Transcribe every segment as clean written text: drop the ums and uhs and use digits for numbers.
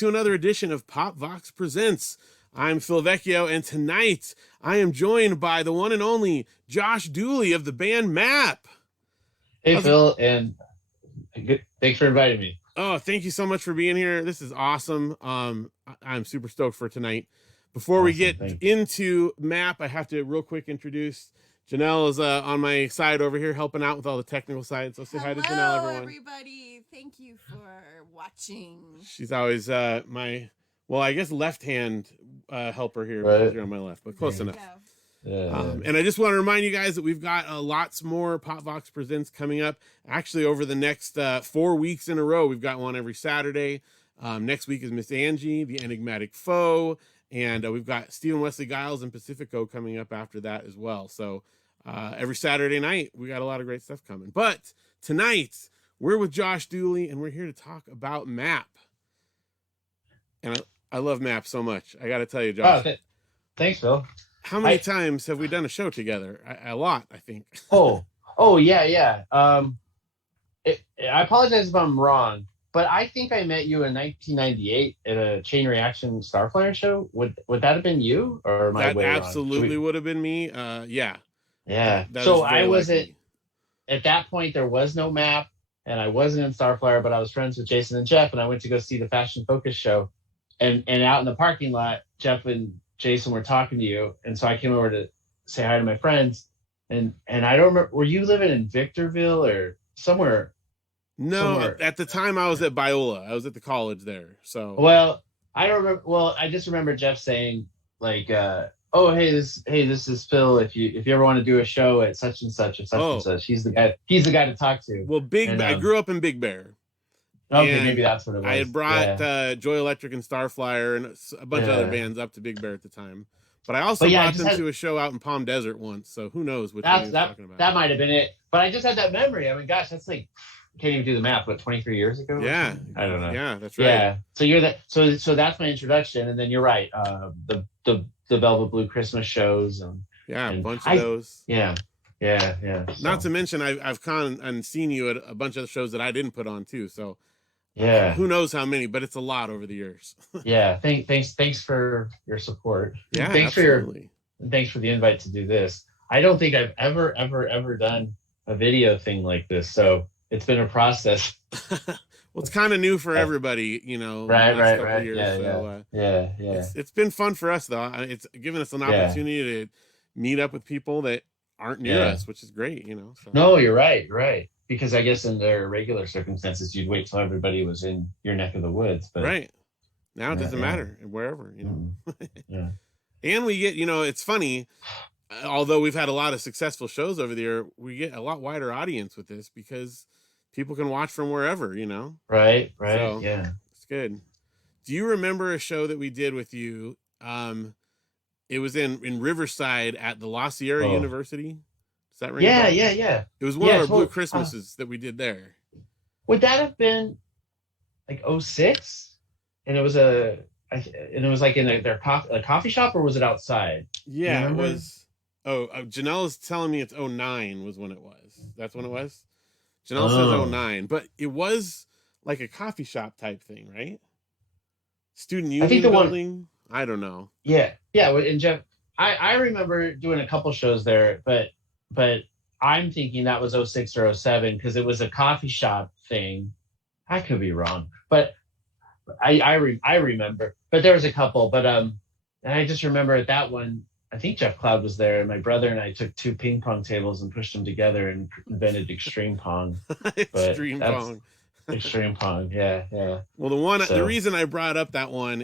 to another edition of Pop.vox Presents. I'm Phil Vecchio, and tonight I am joined by the one and only Josh Dooley of the band Map. Hey, Phil, and thanks for inviting me. Oh, thank you so much for being here. This is awesome. I'm super stoked for tonight. Before we get into Map, I have to real quick introduce Janelle is on my side over here helping out with all the technical side. So say hi to Janelle, everyone. Hello, everybody. Thank you for watching. She's always my, well, I guess left-hand helper here, right. Because you're on my left, but close enough. Yeah. And I just want to remind you guys that we've got lots more Pop.vox Presents coming up. Actually, over the next 4 weeks in a row, we've got one every Saturday. Next week is Miss Angie, the Enigmatic Foe. And we've got Stephen Wesley Giles and Pacifico coming up after that as well. So every Saturday night, we got a lot of great stuff coming. But tonight, we're with Josh Dooley, and we're here to talk about Map. And I love Map so much. I got to tell you, Josh. Thanks, Phil. How many times have we done a show together? A lot, I think. Yeah. I apologize if I'm wrong, but I think I met you in 1998 at a Chain Reaction Starflyer show. Would that have been you, or am I way wrong? That absolutely would have been me. Yeah. So I wasn't at that point. There was no Map, and I wasn't in Starflyer, but I was friends with Jason and Jeff, and I went to go see the Fashion Focus show, and out in the parking lot, Jeff and Jason were talking to you, and so I came over to say hi to my friends, and I don't remember, were you living in Victorville or somewhere? No, at the time I was at Biola. I was at the college there. So well, I don't remember. Well, I just remember Jeff saying like, "Oh, this is Phil. If you ever want to do a show at such and such and such and such, he's the guy. He's the guy to talk to." Well, I grew up in Big Bear. Okay, maybe that's what it was. I had brought Joy Electric and Starflyer and a bunch of other bands up to Big Bear at the time. But I also brought them to a show out in Palm Desert once. So who knows what you're talking about. That might have been it. But I just had that memory. I mean, gosh, that's like, can't even do the math. What, 23 years ago? Yeah. I don't know. Yeah, that's right. Yeah. So you're that. So that's my introduction. And then you're right. The Velvet Blue Christmas shows. And a bunch of those. Yeah. Not to mention, I've come and seen you at a bunch of the shows that I didn't put on too. So who knows how many, but it's a lot over the years. Thanks for your support. Yeah, thanks absolutely. Thanks for the invite to do this. I don't think I've ever done a video thing like this, so it's been a process. Well, it's kind of new for everybody, you know. Right. Years, yeah. It's been fun for us though. It's given us an opportunity to meet up with people that aren't near us, which is great, you know. So. No, you're right. Because I guess in their regular circumstances, you'd wait till everybody was in your neck of the woods. But right now, it doesn't matter wherever, you know. Yeah. And we get, you know, it's funny. Although we've had a lot of successful shows over the year, we get a lot wider audience with this because people can watch from wherever, you know. Right. So, yeah, it's good. Do you remember a show that we did with you? It was in Riverside at the La Sierra University. Is that right? Yeah. It was one of our Blue Christmases that we did there. Would that have been like 06? And it was like in a coffee shop, or was it outside? Yeah, it was. Janelle is telling me it's 09 was when it was. That's when it was. Janelle says 09, but it was like a coffee shop type thing, right? Student union building. I don't know. Yeah. And Jeff, I remember doing a couple shows there, but I'm thinking that was 06 or 07 because it was a coffee shop thing. I could be wrong, but I remember. But there was a couple, but and I just remember at that one, I think Jeff Cloud was there, and my brother and I took 2 ping pong tables and pushed them together and invented Extreme Pong. Extreme Pong. Extreme Pong, yeah. Well, the reason I brought up that one.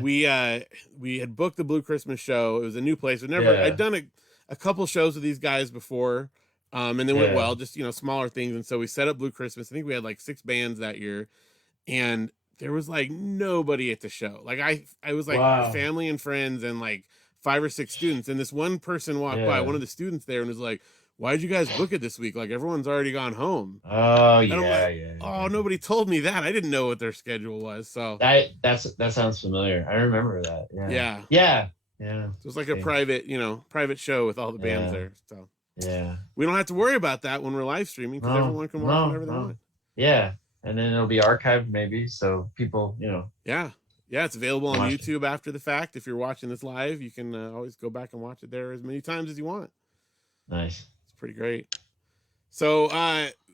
We had booked the Blue Christmas show. It was a new place. I'd done a couple shows with these guys before, and they went well. Just smaller things, and so we set up Blue Christmas. I think we had like 6 bands that year, and there was like nobody at the show. Like I was like family and friends and like 5 or 6 students, and this one person walked by, one of the students there, and was like, "Why'd you guys book it this week? Like everyone's already gone home." Oh, and oh, nobody told me that. I didn't know what their schedule was. So that sounds familiar. I remember that. Yeah. So it was like a private show with all the bands there. So yeah, we don't have to worry about that when we're live streaming because everyone can watch whenever they want. Yeah. and then it'll be archived maybe, so people, Yeah, it's available on YouTube after the fact. If you're watching this live, you can always go back and watch it there as many times as you want. Nice. It's pretty great. So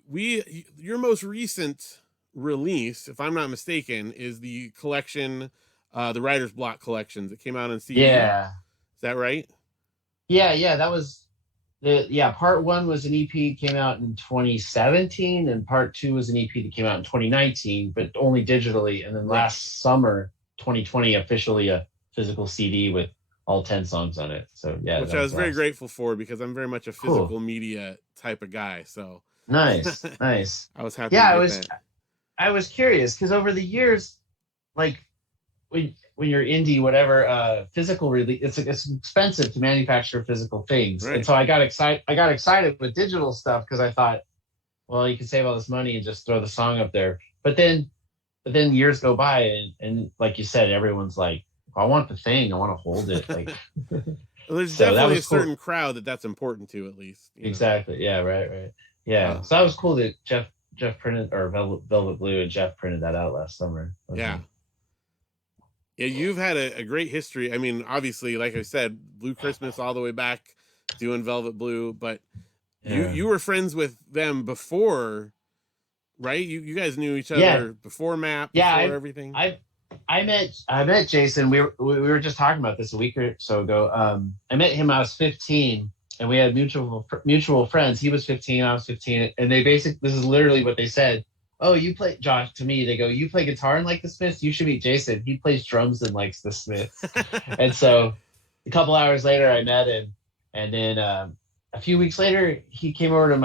your most recent release, if I'm not mistaken, is the collection, the Writer's Block collections that came out on CD. Yeah. Is that right? Yeah, that was part 1 was an EP, came out in 2017, and part 2 was an EP that came out in 2019, but only digitally. And then last summer, 2020, officially a physical CD with all 10 songs on it. So yeah, which I was very grateful for, because I'm very much a physical media type of guy. So nice. I was happy. I was curious, because over the years, like when you're indie, whatever, physical release, it's expensive to manufacture physical things, right. And so I got excited with digital stuff, because I thought, well, you can save all this money and just throw the song up there. But then years go by, and like you said, everyone's like, I want the thing, I want to hold it. Like, well, there's definitely a certain crowd that's important to, at least. Exactly. Yeah. Right. Yeah. So that was cool that Jeff printed, or Velvet Blue and Jeff printed that out last summer. Yeah. Yeah, you've had a great history. I mean, obviously, like I said, Blue Christmas all the way back, doing Velvet Blue, but you were friends with them before, right? You guys knew each other before MAP, before everything. I met Jason. We were just talking about this a week or so ago. I met him. I was 15, and we had mutual friends. He was 15, I was 15, and they this is literally what they said. Oh, you play, Josh, to me, they go, you play guitar and like the Smiths? You should meet Jason. He plays drums and likes the Smiths. And so a couple hours later, I met him. And then a few weeks later, he came over to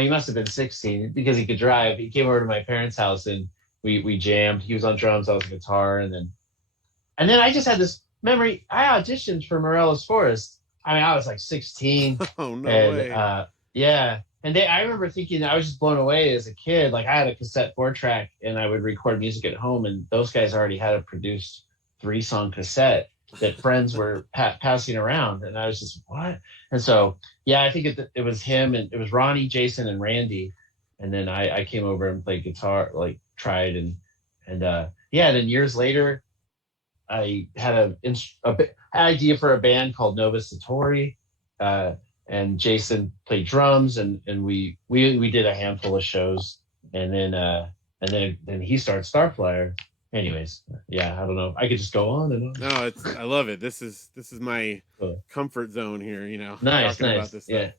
he must have been 16, because he could drive. He came over to my parents' house, and we jammed. He was on drums, I was on guitar. And then I just had this memory. I auditioned for Morello's Forest. I mean, I was like 16. Oh, no way. Yeah. And I remember thinking, I was just blown away as a kid. Like, I had a cassette 4-track, and I would record music at home, and those guys already had a produced 3-song cassette that friends were passing around. And I was just, what? And so, yeah, I think it was him, and it was Ronnie, Jason, and Randy. And then I came over and played guitar, like tried. And then years later, I had an idea for a band called Nova Satori. And Jason played drums, and we did a handful of shows, and then he started Starflyer. Anyways, yeah, I don't know. I could just go on and on. No, I love it. This is my comfort zone here. Nice. About this stuff.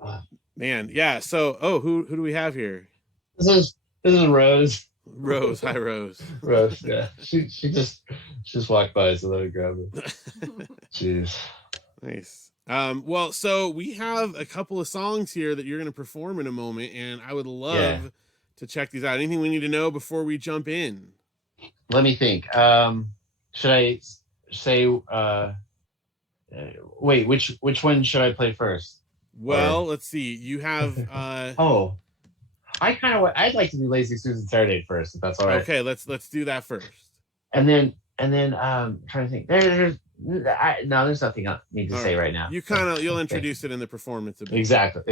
Yeah. Man, yeah. So, who do we have here? This is Rose. Rose, hi Rose. Rose, yeah. She just walked by, so let me grab her. Jeez. Nice. Well, so we have a couple of songs here that you're going to perform in a moment, and I would love to check these out. Anything we need to know before we jump in? Let me think. Should I say, wait, which one should I play first? Well, let's see. You have, I'd like to do Lazy Susan Serenade first, if that's all right. Okay, let's do that first. And then I'm trying to think. There's nothing I need to say right now. You'll introduce it in the performance a bit. Exactly.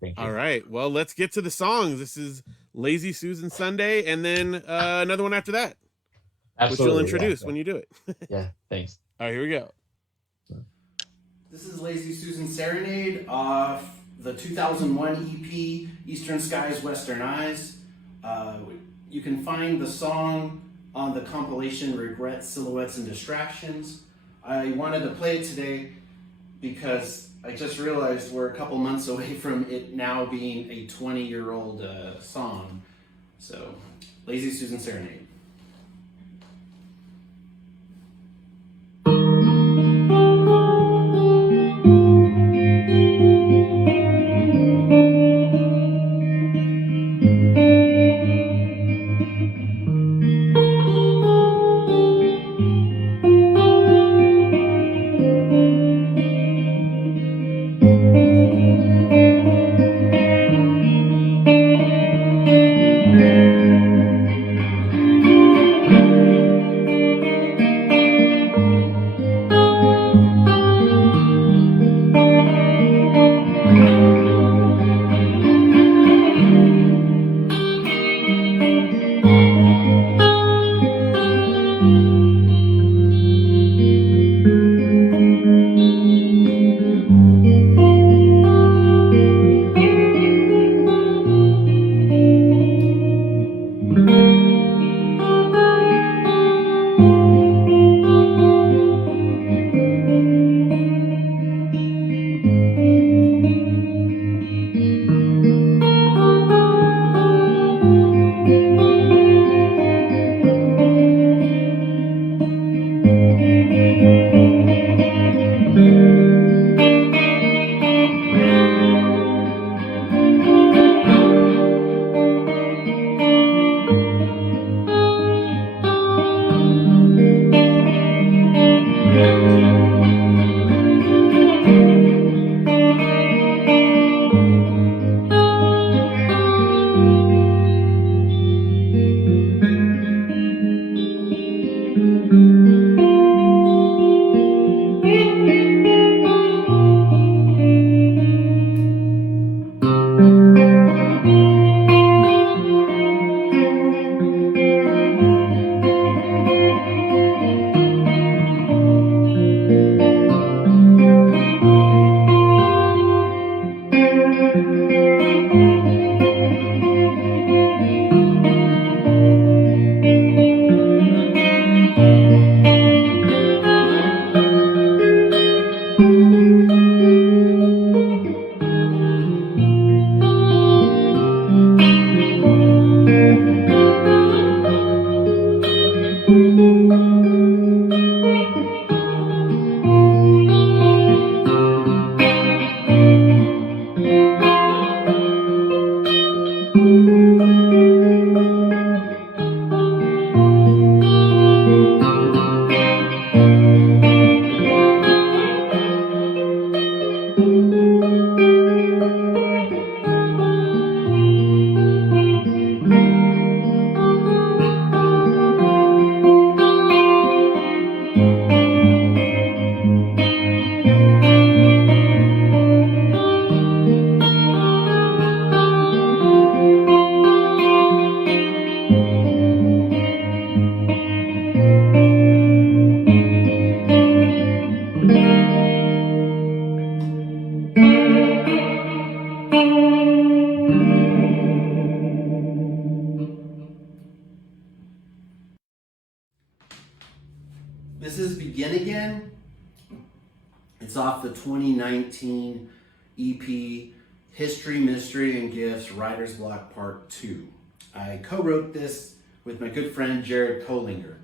Thank you. All right. Well, let's get to the songs. This is Lazy Susan Sunday, and then another one after that. Absolutely, which you'll introduce when you do it. Yeah, thanks. All right, here we go. This is Lazy Susan Serenade off the 2001 EP, Eastern Skies, Western Eyes. You can find the song on the compilation Regrets, Silhouettes, and Distractions. I wanted to play it today because I just realized we're a couple months away from it now being a 20-year-old song. So, Lazy Susan Serenade. This is Begin Again. It's off the 2019 EP History, Mystery, and Gifts Writer's Block Part 2. I co-wrote this with my good friend Jared Kohlinger.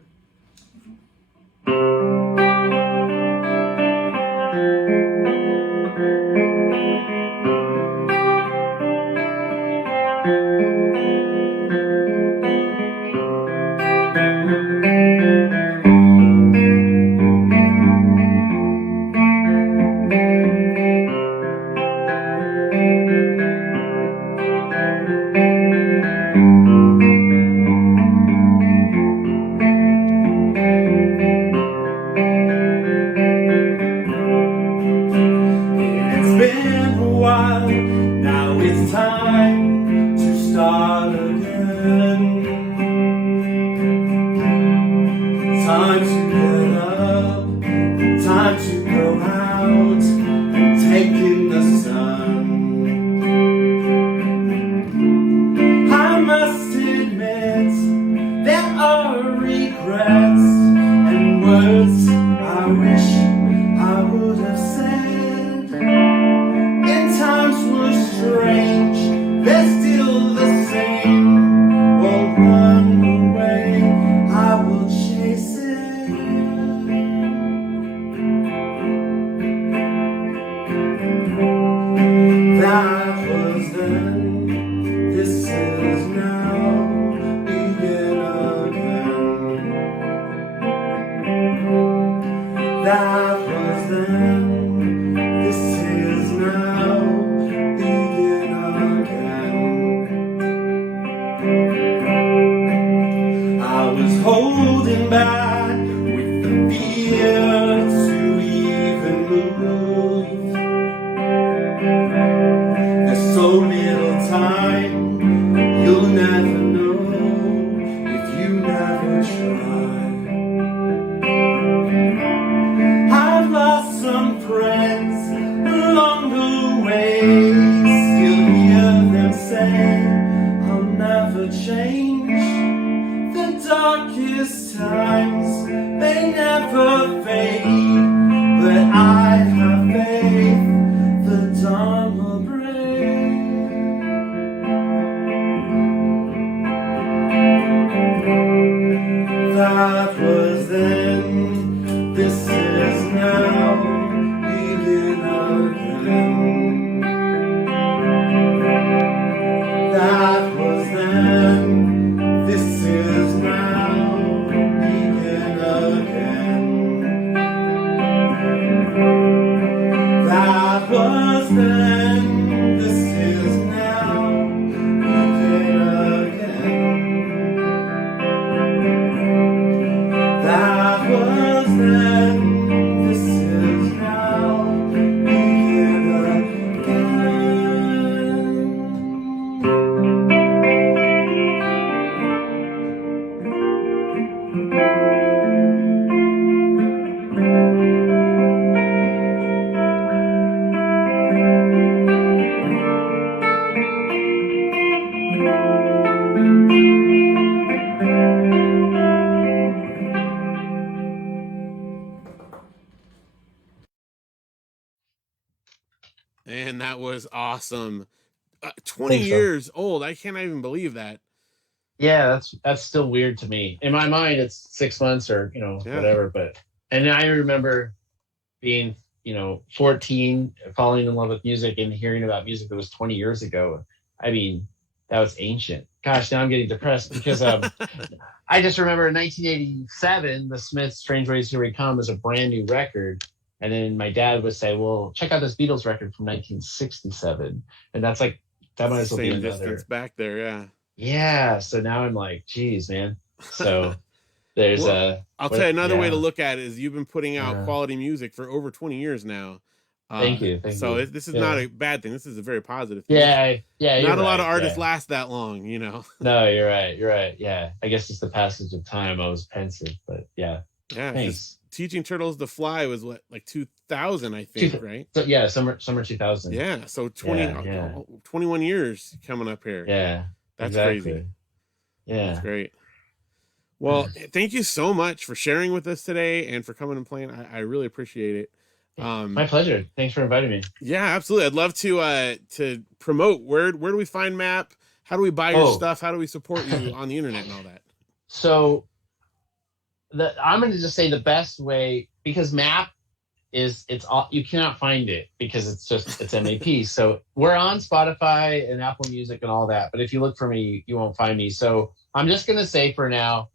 And that was awesome. 20 years old. I can't even believe that. Yeah, that's still weird to me. In my mind, it's 6 months or whatever. But and I remember being 14, falling in love with music and hearing about music that was 20 years ago. I mean, that was ancient. Gosh, now I'm getting depressed because I just remember in 1987, the Smiths' "Strange Ways Here We Come" was a brand new record. And then my dad would say, well, check out this Beatles record from 1967. And that's like, that might as well be another. Same distance back there, yeah. Yeah. So now I'm like, geez, man. So there's I'll tell you another way to look at it is you've been putting out quality music for over 20 years now. Thank you. So this is not a bad thing. This is a very positive thing. Yeah. Not a lot of artists last that long, No, you're right. Yeah. I guess it's the passage of time. I was pensive, but yeah. Yeah. Thanks. Teaching Turtles to Fly was what, like 2000, I think, right? So, yeah, summer 2000. Yeah, so 21 years coming up here. Yeah, that's exactly crazy. Yeah, that's great. Well, thank you so much for sharing with us today and for coming and playing. I really appreciate it. My pleasure. Thanks for inviting me. Yeah, absolutely. I'd love to promote. Where do we find Map? How do we buy your stuff? How do we support you on the internet and all that? So I'm going to just say the best way, because Map you cannot find it because it's MAP. So we're on Spotify and Apple Music and all that. But if you look for me, you won't find me. So I'm just going to say for now,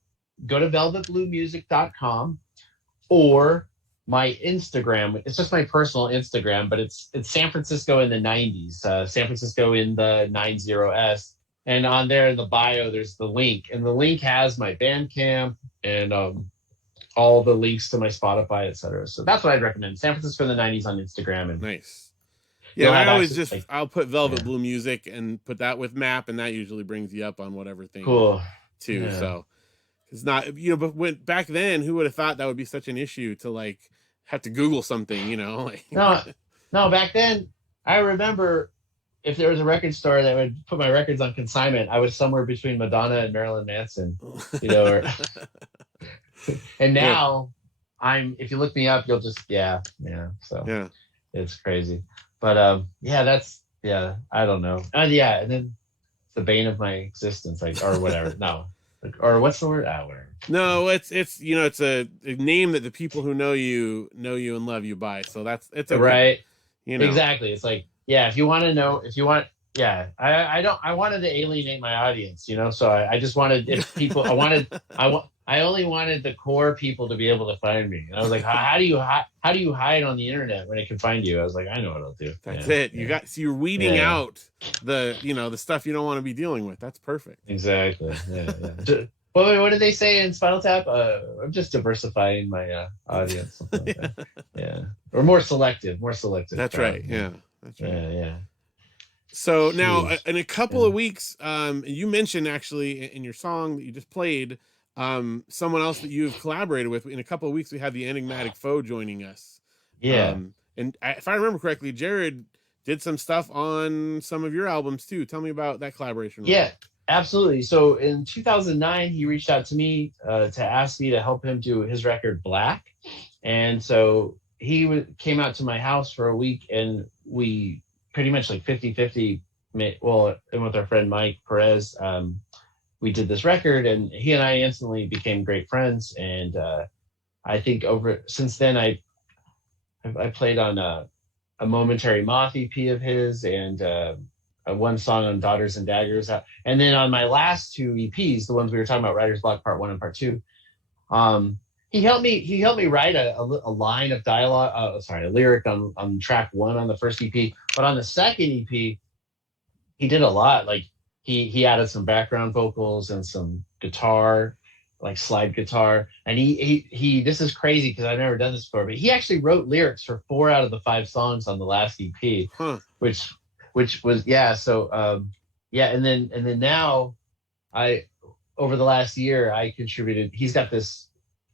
go to velvetbluemusic.com or my Instagram. It's just my personal Instagram, but it's San Francisco in the 90s, San Francisco in the 90s. And on there in the bio, there's the link. And the link has my Bandcamp and all the links to my Spotify, etc. So that's what I'd recommend. San Francisco in the 90s on Instagram. And nice. Yeah, I always I'll put Velvet Blue Music and put that with Map, and that usually brings you up on whatever thing. Cool. Too. Yeah. So it's not, but back then, who would have thought that would be such an issue to like have to Google something, No, back then, I remember if there was a record store that would put my records on consignment, I was somewhere between Madonna and Marilyn Manson, and now if you look me up, you'll just, so it's crazy. But I don't know. And then it's the bane of my existence, or whatever. No. Or what's the word? Whatever. No, it's it's a name that the people who know you and love you by. So it's right. Exactly. It's like, if you want to know, I wanted to alienate my audience, so I just wanted, if people, I only wanted the core people to be able to find me. And I was like, how do you hide on the internet when it can find you? I was like, I know what I'll do. That's it. So you're weeding out the, the stuff you don't want to be dealing with. That's perfect. Exactly. Yeah. What did they say in Spinal Tap? I'm just diversifying my audience. Like that. Yeah. Or more selective. That's right. Yeah. That's right. Yeah. So now in a couple of weeks, you mentioned actually in your song that you just played, someone else that you've collaborated with. In a couple of weeks, we have the Enigmatic Foe joining us. Yeah. And if I remember correctly, Jared did some stuff on some of your albums too. Tell me about that collaboration. Yeah, absolutely. So in 2009, he reached out to me to ask me to help him do his record Black. And so he came out to my house for a week, and we pretty much like 50-50, and with our friend Mike Perez, we did this record, and he and I instantly became great friends. And I think since then, I played on a Momentary Moth EP of his, and one song on Daughters and Daggers. And then on my last two EPs, the ones we were talking about, Writer's Block Part 1 and Part 2, he helped me write a line of dialogue, a lyric on track 1 on the first EP. But on the second EP, he did a lot. Like he added some background vocals and some guitar, like slide guitar. And he this is crazy because I've never done this before, but he actually wrote lyrics for 4 out of the 5 songs on the last EP, which was, so, and then now over the last year, I contributed. He's got this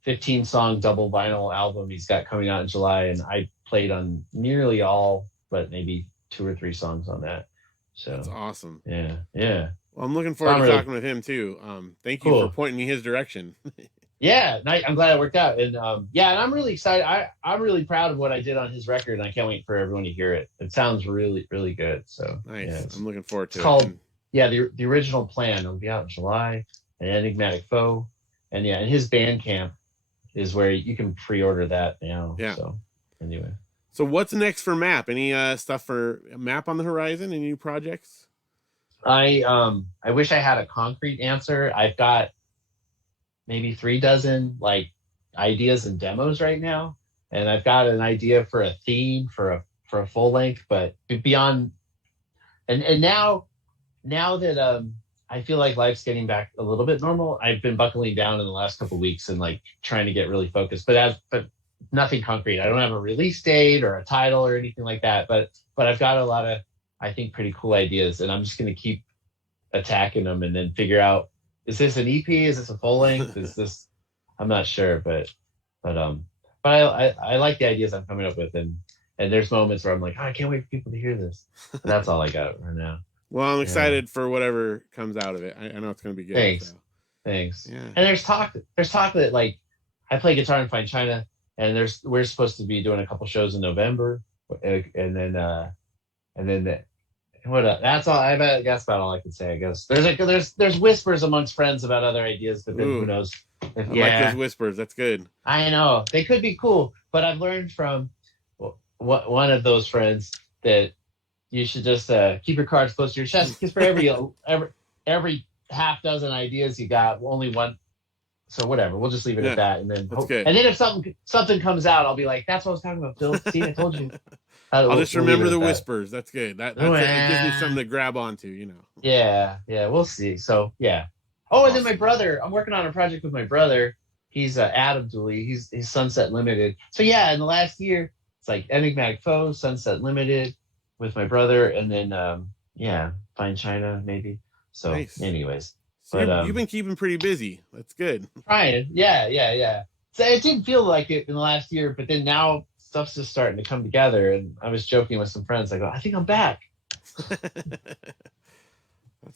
15-song double vinyl album he's got coming out in July, and I played on nearly all, but maybe 2 or 3 songs on that. So that's awesome. Yeah. Well, I'm looking forward to talking with him too. Thank you for pointing me his direction. Yeah, I'm glad it worked out. And and I'm really excited. I'm really proud of what I did on his record, and I can't wait for everyone to hear it. It sounds really, really good. So nice. Yeah, I'm looking forward to it. It's called the Original Plan. It'll be out in July. An Enigmatic Foe, and his Bandcamp is where you can pre-order that now. Yeah. So anyway. So what's next for Map? Any stuff for Map on the horizon? Any new projects? I wish I had a concrete answer. I've got maybe 3 dozen like ideas and demos right now, and I've got an idea for a theme for a full length. But beyond, and now that I feel like life's getting back a little bit normal, I've been buckling down in the last couple of weeks and like trying to get really focused. But nothing concrete. I don't have a release date or a title or anything like that. But I've got a lot of, I think, pretty cool ideas, and I'm just going to keep attacking them and then figure out, is this an EP? Is this a full length? Is this? I'm not sure, but I like the ideas I'm coming up with, and there's moments where I'm like, I can't wait for people to hear this. And that's all I got right now. Well, I'm excited for whatever comes out of it. I know it's going to be good. Thanks. So. Thanks. Yeah. And there's talk that like I play guitar in Fine China, and we're supposed to be doing a couple shows in November, and then what? That's all. That's about all I can say. I guess there's whispers amongst friends about other ideas, but then who knows? I like those whispers. That's good. I know they could be cool, but I've learned from one of those friends that you should just keep your cards close to your chest, because for every half dozen ideas you got, only one. So whatever, we'll just leave it at that, and then good. And then if something comes out, I'll be like, "That's what I was talking about, Phil. See, I told you." I'll just remember the whispers. That's good. It gives me something to grab onto, Yeah, we'll see. So yeah. Oh, awesome. And then my brother, I'm working on a project with my brother. He's Adam Dooley. He's Sunset Limited. So yeah, in the last year, it's like Enigmatic Foe, Sunset Limited with my brother, and then Fine China maybe. So nice. Anyways. So you've been keeping pretty busy. That's good. Trying. Yeah. So it didn't feel like it in the last year, but then now stuff's just starting to come together. And I was joking with some friends. I go, I think I'm back. That's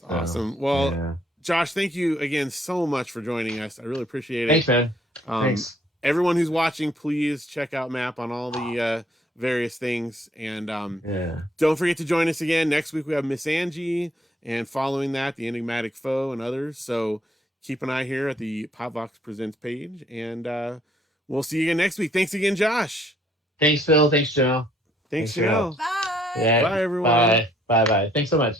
awesome. Well, Josh, thank you again so much for joining us. I really appreciate it. Thanks, man. Thanks. Everyone who's watching, please check out Map on all the various things. And don't forget to join us again. Next week we have Miss Angie. And following that, the Enigmatic Foe and others. So keep an eye here at the pop.vox presents page. And we'll see you again next week. Thanks again, Josh. Thanks, Phil. Thanks, Joe. Thanks, Joe. Bye. Yeah. Bye, everyone. Bye. Thanks so much.